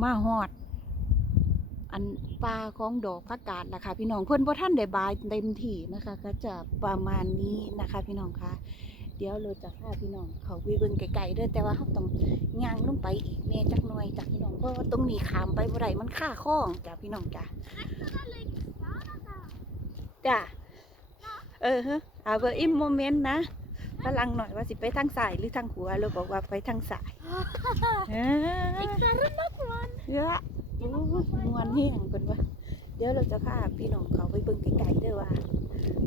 มาฮอด อันปลาของดอกผักกาดนะคะพี่น้องเพิ่นบ่ท่านได้บายเต็มที่นะคะ ก็จะประมาณนี้นะคะ พี่น้องคะเดี๋ยวเราจะพาพี่น้องเขาไปเบิ่งไกลๆเด้อแต่ว่าเราต้องย่างลงไปอีกแม่จักหน่อยจ้ะพี่น้องเพราะว่าตรงนี้ขามไปบ่ได้มันค่าคล้องจ้ะพี่น้องจ้ะจ้ะเออฮะเอาเบอร์อิมโมเมนต์นะพลังหน่อยว่าสิไปทางซ้ายหรือทางขวาเราบอกว่าไปทางซ้ายเออ Ik ben er nog man. เยอะอู้มวนแห้งเพิ่นว่าเดี๋ยวเราจะพาพี่น้องเขาไปเบิ่งไกลๆเด้อว่า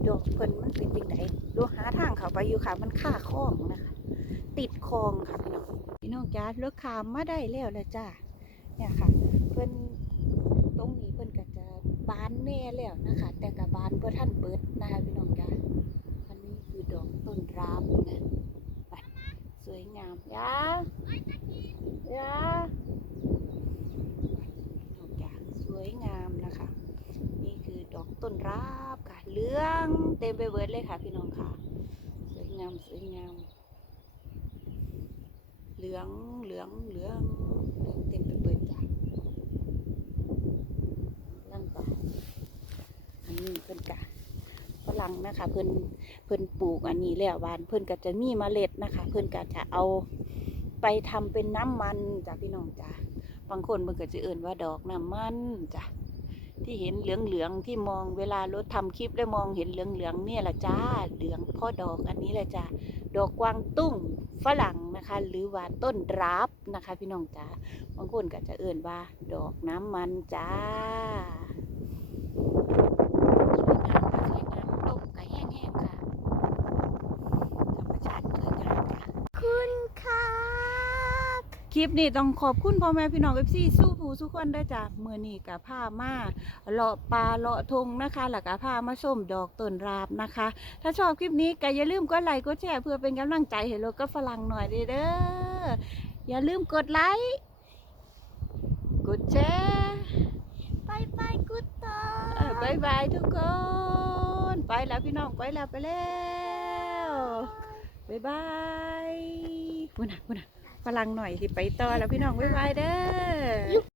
ดอกเพิ่นมันเป็นจังไดดูหาทางเขาไปอยู่ค่ะ มันค่าคลองนะคะ ติดคลองค่ะพี่น้องพี่น้องจ้ารถขามมาได้แล้วแล้วจ้าเนี่ยค่ะ เพิ่นตรงนี้เพิ่นก็จะบานแน่แล้วนะคะ แต่กับบานบ่ทันเปิดนะคะพี่น้องจ้าอันนี้คือดอกต้นรามนะสวยงามยายา ดอกจานสวยงามนะคะ นี่คือดอก ต้นราบค่ะเหลืองเต็มไปเบิดเลยค่ะ พี่น้องค่ะ สวยงามสวยงาม เหลืองเหลืองเหลืองเหลืองเต็มไปเบิดจ้ะลังต่ออันนี้เพิ่นกะฝรั่งนะคะเพิ่นเพิ่นปลูกอันนี้แล้วบาน เพิ่นก็จะมีเมล็ดนะคะ เพิ่นก็จะเอาไปทำเป็นน้ำมันจ้ะพี่น้องจ้ะบางคนมันก็จะเอื่นว่าดอกน้ำมันจ้ะ ที่เห็นเหลืองๆที่มองเวลารถทำคลิปแล้วมองเห็นเหลืองๆเนี่ยละจ้าเหลืองพ่อดอกอันนี้แหละจ้าดอกกวางตุ้งฝรั่งนะคะ หรือว่าต้นรับนะคะ พี่น้องจ้าบางคนก็จะเอื่นว่า ดอกน้ำมันจ้าสวยงามค่ะสวยงามลมก็แห้งๆค่ะธรรมชาติสวยงามค่ะ Kun kak. คลิปนี้ต้องขอบคุณพ่อแม่พี่น้องเอฟซีสู้ผู้ทุกคนด้วยจ้ะมือนี้กับผ้ามาเลาะปลาเลาะทงนะคะหลักกับผ้ามาส้มดอกต้นราบนะคะ ถ้าชอบคลิปนี้ก็อย่าลืมกดไลค์กดแชร์เพื่อเป็นกำลังใจให้รถก็ฝรั่งหน่อยเด้ออย่าลืมกดไลค์กดแชร์ Bye bye good เออบายบายทุกคน ไปแล้วพี่น้องไปแล้วไปแล้วบายบายพุ่นน่ะพุ่นน่ะ ฝรั่งหน่อยสิไปต่อแล้วพี่น้องบายบายเด้อ